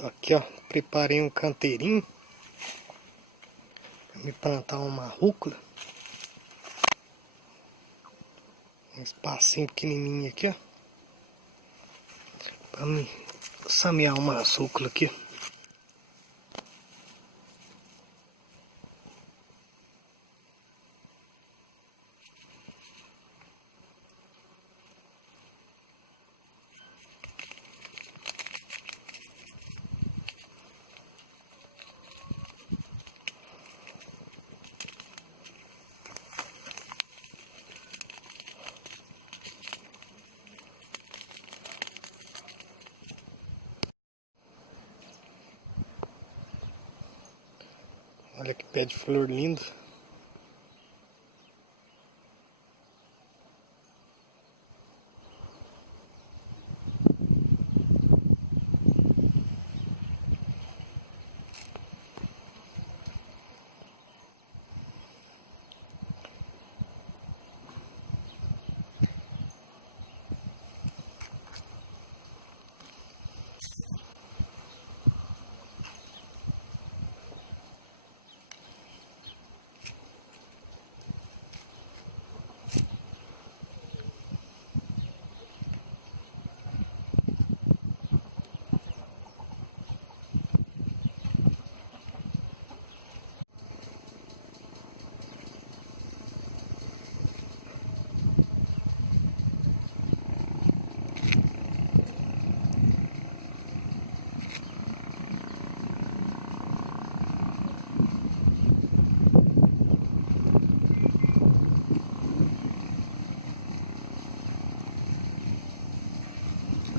Tô aqui, ó, preparei um canteirinho para me plantar uma rúcula. Um espacinho pequenininho aqui, ó, para me samear uma rúcula aqui. Olha que pé de flor lindo.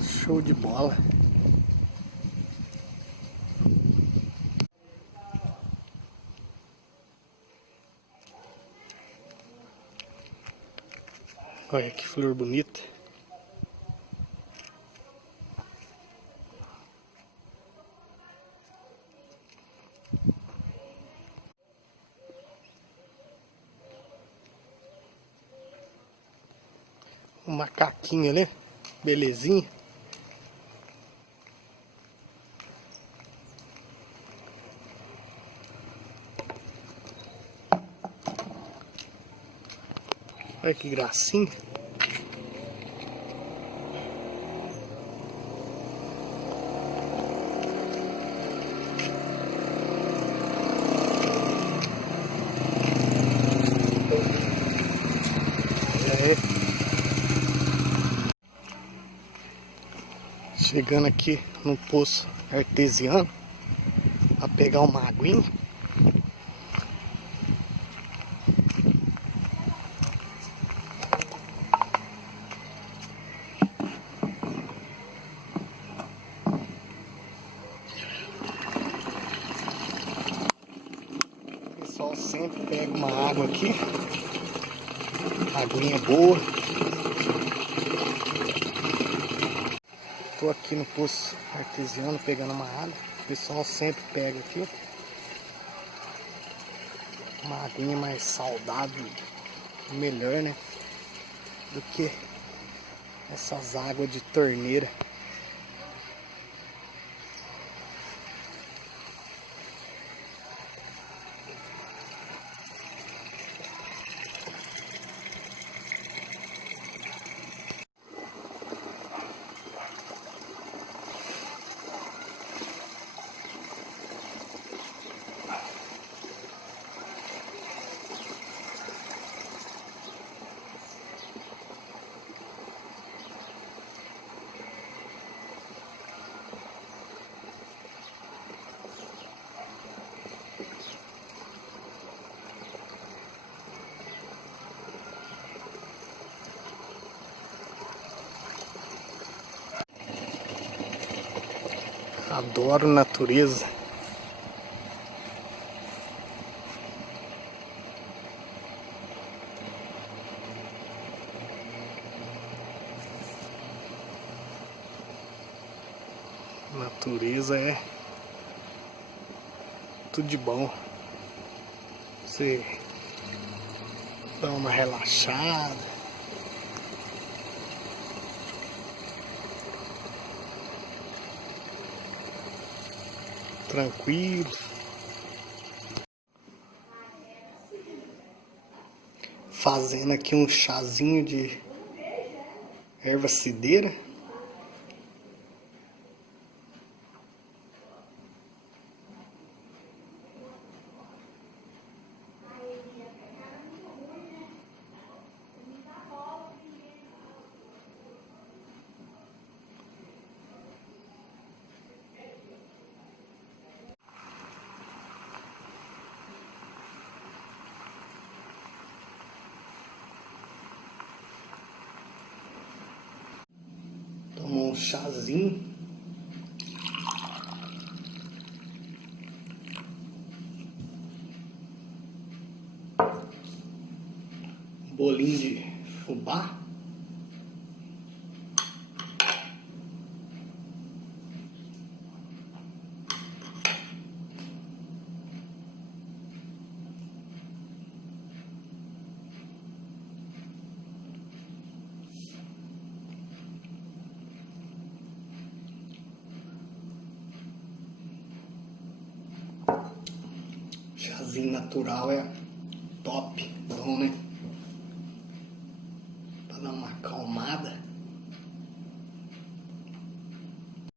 Show de bola. Olha que flor bonita. Um macaquinho ali, belezinha. Olha que gracinha. Chegando aqui no poço artesiano para pegar uma aguinha. O pessoal sempre pega uma água aqui, aguinha boa. Tô aqui no poço artesiano pegando uma água. O pessoal sempre pega aqui uma aguinha mais saudável, melhor, né, do que essas águas de torneira. Adoro natureza. Natureza é tudo de bom. Você dá uma relaxada. tranquilo. Fazendo aqui um chazinho de erva cideira. Tomou um chazinho. Bolinho de fubá. Chazinho natural é top, bom, né? Pra dar uma acalmada.